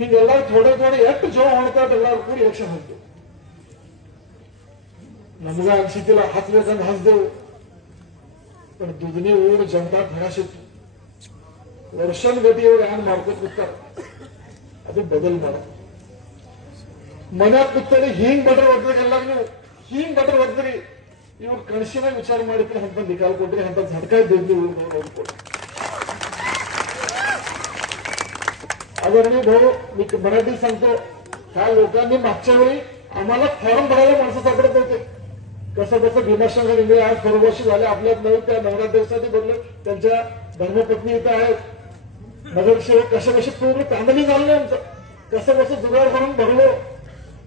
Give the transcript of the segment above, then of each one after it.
ಹೀಗೆಲ್ಲ ಥೋಡೆ ಥೋಡೆ ಎಷ್ಟು ಜೋ ಮಾಡ್ತಾರೆ ಎಲ್ಲರೂ ಕೂಡಿ ಎಲೆಕ್ಷನ್ ಹೋಗ್ತೇವೆ. ನಮಗ ಅನ್ಸಿತಿಲ್ಲ ಹಚ್ಬೇಕಂದ್ರೆ ಹಚ್ದೇವು. पण दुधनी ऊर जनता घराशिತ್ತು ವರ್ಷಗತಿ ಇವ್ರು ಹ್ಯಾಂಗ್ ಮಾಡ್ಕೊತ ಕೂತಾರ. ಅದು ಬದಲ್ ಮಾಡ ಮನ್ಯಾಗ ಕೂತಾರೆ ಹಿಂಗ್ ಬಟ್ರ ಹೊಡ್ದ್ರಿ ಎಲ್ಲಾರು ನೀವು ಹಿಂಗ್ ಬಟ್ರ ಹೊಡ್ದ್ರಿ ಇವ್ರು ಕಣಸಿನಾಗ ವಿಚಾರ ಮಾಡಿದ್ರೆ ಅಂತ ನಿಕಾಲ್ ಕೊಟ್ರಿ ಅಂತ झटका देतली ऊर आदरणीय भाऊ मी मराठी सांगतो. ह्या लोकांनी मागच्या वेळी आम्हाला फॉर्म भरायला माणसं सापडत होते. कसं कसं भीमाशंकर इंगळे आज सर्ववर्षी झाले आपल्यात नवीन त्या नगराध्यक्षासाठी बदलले. त्यांच्या धर्मपत्नी इथं आहेत. नगरसेवक कसे कसे पूर्ण तांदणी झाले आमचं कसं कसं जुगाड करून भरलो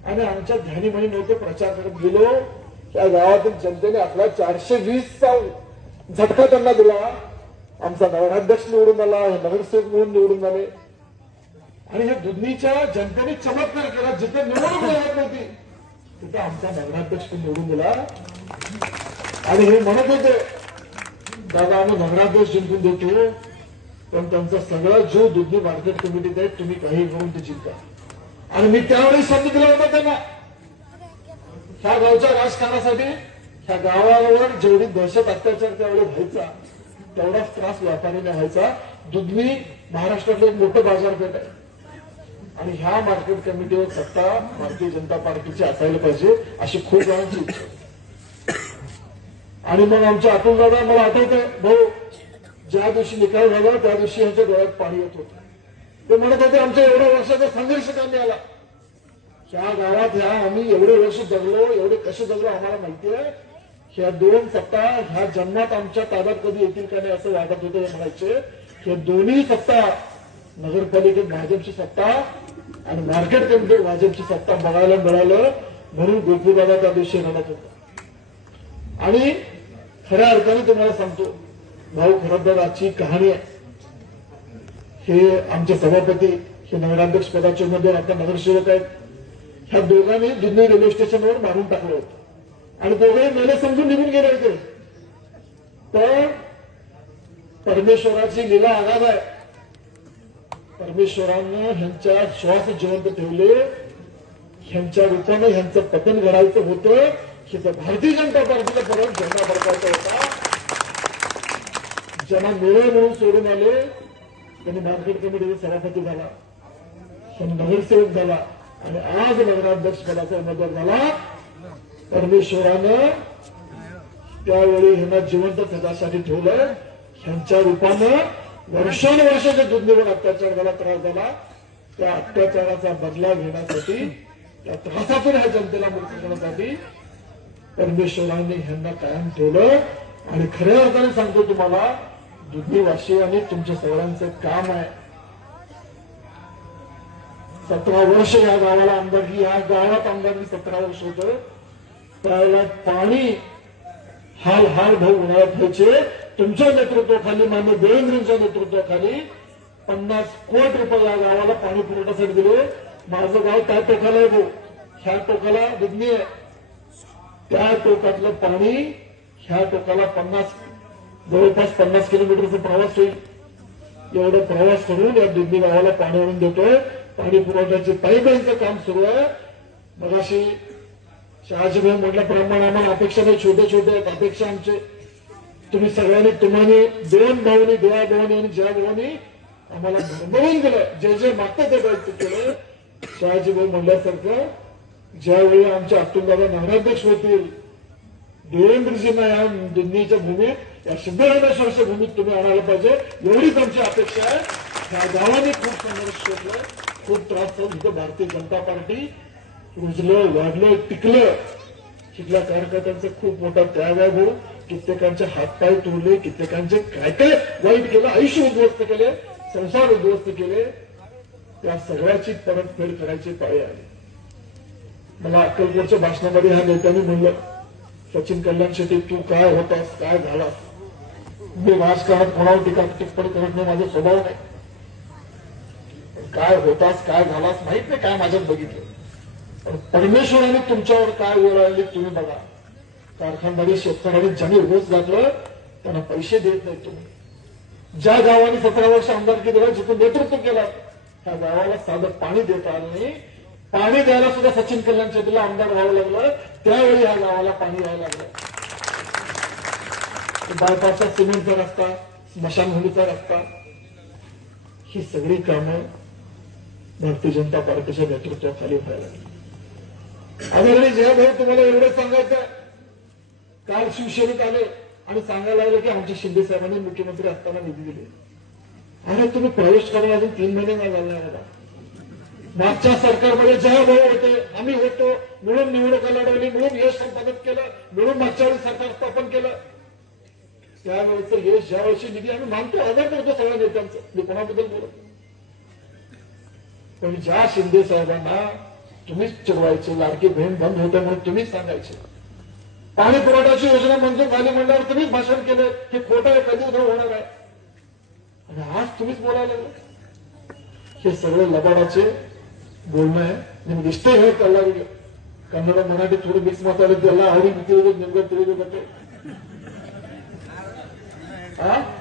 आणि आमच्या ध्यानी म्हणी नव्हते प्रचार करत गेलो. त्या गावातील जनतेने आपला 420चा झटका त्यांना दिला. आमचा नगराध्यक्ष निवडून आला, नगरसेवक म्हणून निवडून आले आणि या दुधनीच्या जनतेने चमत्कार केला. जिथे निवडणूक लागत नव्हती तिथे आमचा नगराध्यक्ष निवडून दिला आणि हे म्हणत होते दादा आम्ही नगराध्यक्ष जिंकून देतो पण त्यांचा सगळा जो दुधनी मार्केट कमिटीत आहे तुम्ही काही करून ते जिंका. आणि मी त्यावेळी संधी दिला होता त्यांना. ह्या गावच्या राजकारणासाठी ह्या गावावर जेवढी दहशत अत्याचार त्यावेळी व्हायचा तेवढाच त्रास व्यापारीने व्हायचा. दुधनी महाराष्ट्रातलं एक मोठं बाजारपेठ आहे आणि ह्या मार्केट कमिटीवर सत्ता भारतीय जनता पार्टीची असायला पाहिजे अशी खूप जणांची इच्छा. आणि मग आमच्या अतुल दादा मला आठवतंय भाऊ ज्या दिवशी निकाल झाला त्या दिवशी यांच्या डोळ्यात पाणी येत होतं. ते म्हणत होते आमच्या एवढ्या वर्षाचा संघर्ष कामी आला. ह्या गावात ह्या आम्ही एवढे वर्ष जगलो एवढे कसे जगलो आम्हाला माहिती आहे. ह्या 2 सत्ता ह्या जन्मात आमच्या ताब्यात कधी येतील का नाही असं वाटत होतं. हे म्हणायचे हे दोन्ही सत्ता नगरपालिकेत भाजपची सत्ता आणि मार्केट कमिटीत भाजपची सत्ता बघायला मिळालं म्हणून गोपूदादा त्या दिवशी रडत होता. आणि खऱ्या अर्थाने तुम्हाला सांगतो भाऊ खरंदाराची कहाणी आहे. हे आमचे सभापती हे नगराध्यक्ष पदाचे उमेदवार आता नगरसेवक आहेत. ह्या दोघांनी जुन्नर रेल्वे स्टेशनवर मारून टाकलं होतं आणि दोघे मेले समजून निघून गेले होते. पण परमेश्वराची लीला आगाध आहे. परमेश्वरानं ह्यांच्या श्वास जिवंत ठेवले. ह्यांच्या रूपानं ह्यांचं पतन घडायचं होतं. हे भारतीय जनता पार्टीला परत झेंडा फडकायचा होता. ज्यांना मिळे म्हणून सोडून आले त्यांनी मार्केट कमिटीचा सभापती झाला, नगरसेवक झाला आणि आज नगराध्यक्ष पदाचा उमेदवार झाला. परमेश्वरानं त्यावेळी ह्यांना जिवंत त्याच्यासाठी ठेवलं. ह्यांच्या रूपानं वर्षानुवर्षाच्या दुधनीवर अत्याचार झाला, त्रास झाला. त्या अत्याचाराचा बदला घेण्यासाठी त्या त्रासातून ह्या जनतेला मुक्त करण्यासाठी परमेश्वराने ह्यांना कायम ठेवलं. आणि खऱ्या अर्थाने सांगतो तुम्हाला दुधनीवासियांनी तुमच्या सगळ्यांचं काम आहे. 17 वर्ष या गावाला आमदारकी या गावात आमदारकी 17 वर्ष होतं. त्यावेळेला पाणी हाल हाल भाऊ उन्हाळ्यात व्हायचे. तुमच्या नेतृत्वाखाली मान्य देवेंद्रच्या नेतृत्वाखाली 50 कोटी रुपये या गावाला पाणी पुरवठ्यासाठी दिले. माझं गाव त्या टोकाला आहे भाऊ, ह्या टोकाला दुधनी आहे. त्या टोकातलं पाणी ह्या टोकाला जवळपास 50 किलोमीटरचा प्रवास होईल. एवढा प्रवास करून या दुधनी गावाला पाणी आणून देतोय. पाणी पुरवठ्याचे पाईपलाईनचं काम सुरू आहे. मगाशी शहाजीभाई म्हटल्याप्रमाणे आम्हाला अपेक्षा नाही, छोटे छोटे आहेत अपेक्षा आमचे. तुम्ही सगळ्यांनी तुम्हाला 2 भाऊनी देवा भावानी आणि जया भावानी आम्हाला भरभरून दिलं. जे जे मागतं ते काय केलं. शहाजीभाई म्हणल्यासारखं ज्यावेळी आमच्या अतुलदादा नगराध्यक्ष होतील देवेंद्रजींना या दुधनीच्या भूमीत या सिद्धरामेश्वरच्या भूमीत तुम्ही आणायला पाहिजे एवढीच आमची अपेक्षा आहे. त्या गावाने खूप संघर्ष केलं, खूप त्रास झाला. इथं भारतीय जनता पार्टी रुजलं वाढलं टिकलं. तिथल्या कार्यकर्त्यांचा खूप मोठा त्याग आहे भाऊ. कित्येकांचे हातपाय तोडले, कित्येकांचे काय काय वाईट केलं, आयुष्य उद्ध्वस्त केले, संसार उद्ध्वस्त केले. त्या सगळ्याची परतफेड करायची पाळी आली. मला अक्कलकोटच्या भाषणामध्ये ह्या नेत्यांनी म्हणलं सचिन कल्याण शेट्टी तू काय होतास काय झालास. मी राजकारणात कोणावर टीका टिप्पणी करत नाही, माझा स्वभाव नाही. काय होतास काय झालास माहित नाही काय माझ्यात बघितलं. पण परमेश्वराने तुमच्यावर काय वेळ आली तुम्ही बघा. कारखानदारी शेतकऱ्यांनी ज्यांनी रोज घातलं त्यांना पैसे देत नाही तुम्ही. ज्या गावाने 17 वर्ष आमदारकी दिला जिथून नेतृत्व केलं ह्या गावाला साधं पाणी देता आलं नाही. पाणी द्यायला सुद्धा सचिन कल्याण शेट्टीला आमदार व्हावं लागलं. त्यावेळी ह्या गावाला पाणी यायला लागलं. बायपासचा सिमेंटचा रस्ता, स्मशानभूमीचा रस्ता, ही सगळी कामं भारतीय जनता पार्टीच्या नेतृत्वाखाली व्हायला लागली. आदरणीय जयभाऊ, तुम्हाला एवढं सांगायचं, काल शिवसेनेत आले आणि सांगायला लागले की आमच्या शिंदे साहेबांनी मुख्यमंत्री असताना निधी दिले. अरे तुम्ही प्रवेश करून अजून 3 महिने नाही झाले मला. मागच्या सरकारमध्ये जयभाऊ होते, आम्ही होतो, मिळून निवडणुका लढवली, मिळून यश संपादन केलं, मिळून मागच्या वेळी सरकार स्थापन केलं. त्यावेळेचं यश, ज्या वर्षी निधी आम्ही मानतो, आदर करतो सगळ्या नेत्यांचं, मी कोणाबद्दल बोलत. पण ज्या शिंदे साहेबांना तुम्हीच चिडवायचे, लाडकी बहीण बंद होते म्हणून तुम्हीच सांगायचे, पाणी पुरवठ्याची योजना मंजूर झाली म्हणल्यावर तुम्हीच भाषण केलं की खोटं आहे, कधी उद्या होणार आहे, आणि आज तुम्हीच बोलायला लागले. हे सगळे लबाडाचे बोलणं आहे. ನಿಮ್ಗೆ ಇಷ್ಟೇ ಹೇಳ್ತಲ್ಲ ಅವರಿಗೆ ಕನ್ನಡ ಮರಾಠಿ ಥೋಡಿ ಮಿಕ್ಸ್ ಮಾತಾಡಿದ್ದೆಲ್ಲ ಅವ್ರಿಗೆ ತಿಳಿದು ನಿಮ್ಗೆ ತಿಳಿದು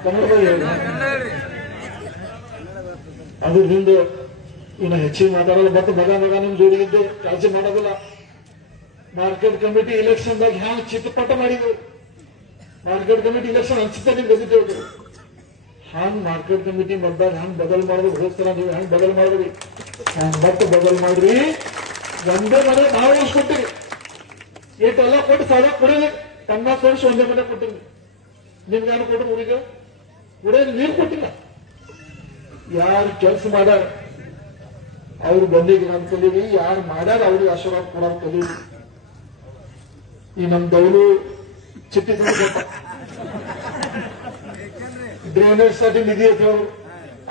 ಕನ್ನಡದಲ್ಲಿ ಹೇಳಿ ಅದು ನಿಂದು ಇನ್ನು ಹೆಚ್ಚಿಗೆ ಮಾತಾಡಲ್ಲ. ಮತ್ತೆ ಮಗ ನಿಮ್ ಜೋಡಿಗಿದ್ದು ಕಾಳಜಿ ಮಾಡೋದಿಲ್ಲ. ಮಾರ್ಕೆಟ್ ಕಮಿಟಿ ಇಲೆಕ್ಷನ್ದಾಗ ಹ್ಯಾಂಗ ಚಿತ್ರಪಟ ಮಾಡಿದ್ರು, ಮಾರ್ಕೆಟ್ ಕಮಿಟಿ ಇಲೆಕ್ಷನ್ ಹಂಚಿದ್ದೆ ನಿಮ್ಗೆ ಗೊತ್ತಿದ್ದೇವೆ. ಹ್ಯಾಂಗ್ ಮಾರ್ಕೆಟ್ ಕಮಿಟಿ ಮದ್ದಾಗ ಹ್ಯಾಂಗ್ ಬದಲ್ ಮಾಡಿದ್ರು, ಹೋಗ್ತಾರ ನೀವು ಹ್ಯಾಂಗ್ ಬದಲ್ ಮಾಡಿದ್ರಿ, ಹ್ಯಾಂಗ್ ಮತ್ತೆ ಬದಲ್ ಮಾಡ್ರಿ. ಒಂದೇ ಮನೆ ಭಾಳ ವರ್ಷ ಕೊಟ್ಟಿರಿ, ಏಟೆಲ್ಲ ಕೊಟ್ಟು ಸಾಲ ಕೊಡಿರಿ. 50 ವರ್ಷ ಒಂದೇ ಮನೆ ಕೊಟ್ಟಿರಿ. ನಿಮ್ಗೇನು ಕೊಟ್ಟು ಊರಿಗೆ ಕುಡಿಯೋದು ನೀರು ಕೊಟ್ಟಿಲ್ಲ. ಯಾರು ಕೆಲಸ ಮಾಡ್ಯಾರ ಅವ್ರು ಬಂದಿಗೆ ನಾನು ಕಲೀವಿ, ಯಾರು ಮಾಡ್ಯಾರ ಅವ್ರಿಗೆ ಆಶೀರ್ವಾದ ಕೊಡೋದು ಕಲೀವಿ. ಈ ನಮ್ ದೌಲು चिठ्ठी देतात ड्रेनेज साठी निधी येतो.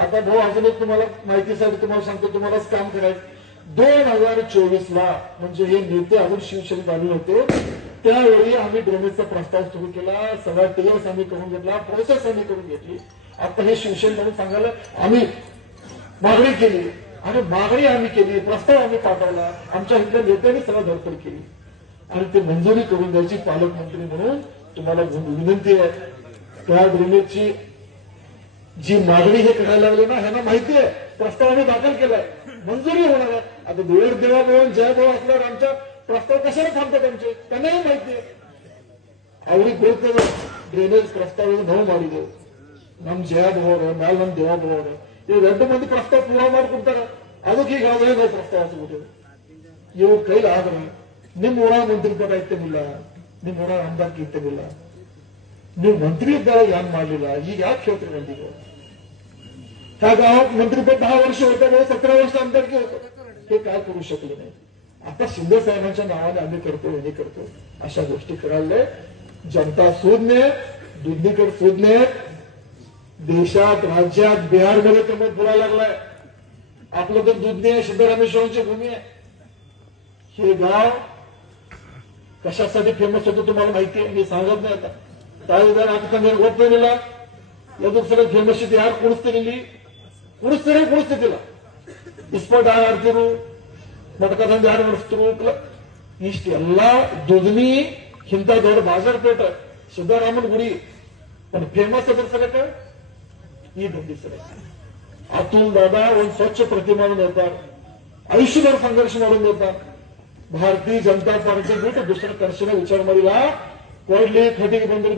आता भाऊ अजून एक तुम्हाला माहितीसाठी तुम्हाला सांगतो, तुम्हालाच काम करायचं. 2024ला म्हणजे हे नेते अजून शिवसेनेत आले होते, त्यावेळी आम्ही ड्रेनेजचा प्रस्ताव सुरू केला, सगळा टीएस आम्ही करून घेतला, प्रोसेस आम्ही करून घेतली. आता हे शिवसेनेकडून सांगायला आम्ही मागणी केली आणि मागणी आम्ही केली, प्रस्ताव आम्ही पाठवला, आमच्या इथल्या नेत्यांनी सगळं धडपड केली आणि ते मंजुरी करून द्यायची. पालकमंत्री म्हणून तुम्हाला विनंती आहे, त्या ड्रेनेजची जी मागणी हे करायला लागले ना, ह्यांना माहिती आहे प्रस्ताव आम्ही दाखल केलाय, मंजुरी होणार आहे. आता देवर देवाभाऊ जयभाऊ असल्यावर आमच्या प्रस्ताव कशाला थांबतात आमचे, त्यांनाही माहिती आहे. ಅವ್ರಿಗೆ ಗೊತ್ತಿದೆ ಡ್ರೈನೇಜ್ ಪ್ರಸ್ತಾವ ನಾವು ಮಾಡಿದೆವು, ನಮ್ಮ ಜಯಭಾವು ಅವರು ಮೇಲೆ ನಮ್ಮ ದೇವಭಾವು ಅವರು ಇವ್ರು 2 ಮಂದಿ ಪ್ರಸ್ತಾವ ಪೂರ ಮಾಡ್ಕೊಡ್ತಾರೆ. ಅದಕ್ಕೆ ಈಗ ಆಗಲೇ ನಾವು ಪ್ರಸ್ತಾವ ಹಚ್ಚಿಬಿಟ್ಟಿವಿ. ಇವ್ರ ಕೈಲಿ ಆದ್ರೆ ನಿಮ್ಮ ಊರ ಮಂತ್ರಿ ಪದ ಇರ್ತೇನಿಲ್ಲ, ನಿಮ್ಮ ಊರ ಆಮದಾರ್ಕಿ ಇರ್ತೇನಿಲ್ಲ, ನೀವು मंत्री ಇದ್ದಾಗ ಏನ್ ಮಾಡಲಿಲ್ಲ, ಈಗ ಯಾಕೆ ಹೇಳ್ತೀರಿ ಮಂದಿಗೆ? ह्या गावात मंत्रीपद 10 वर्ष होतं, 17 वर्ष आमदारकी होतं, ते काय करू शकले नाही. आता शिंदे साहेबांच्या नावाने आम्ही करतो, हे करतो, अशा गोष्टी करायला जनता शोधणे, दुधनीकडे शोधणे. देशात, राज्यात, बिहारमध्ये तर मत बोलायला लागलाय. आपलं तर दुधनी आहे, सिद्धरामेश्वरांची भूमी आहे. हे गाव कशासाठी फेमस होतं तुम्हाला माहिती आहे, मी सांगत नाही. आता ತಾಯಿದಾರ ಹಾಕಿದ್ರೆ ಗೊತ್ತಿರಲಿಲ್ಲ, ಎದುರು ಸಲ ಫೇಮಸ್ ಇದ್ದು ಯಾರು ಕುಣಿಸ್ತಿರಲಿ, ಕುಣಿಸ್ತಿದ್ದಿಲ್ಲ. ಇಸ್ಪಟ್ ಯಾರು ಆಡ್ತಿರು, ಮಟಕದಂದು ಯಾರು ನಡೆಸ್ತಿರು, ಇಷ್ಟೆಲ್ಲ ದುಧನಿ ಇಂಥ ದೊಡ್ಡ ಬಾಜಾರ್ಪೇಟ ಸಿದ್ದರಾಮನ ಗುಡಿ पण फेमस असेल सगळं काय ही धंदी सगळं. अतुल दादा ಒಂದು स्वच्छ प्रतिमा देतात, आयुष्यभर संघर्ष मारून देतात. भारतीय जनता पार्टी ಬಿಟ್ಟು दुसरं ಕರ್ಷಿನ ವಿಚಾರ ಮಾಡಿಲ್ಲ. ಕೊಡ್ಲಿ ಖಟಿಗೆ ಬಂದ್ರೆ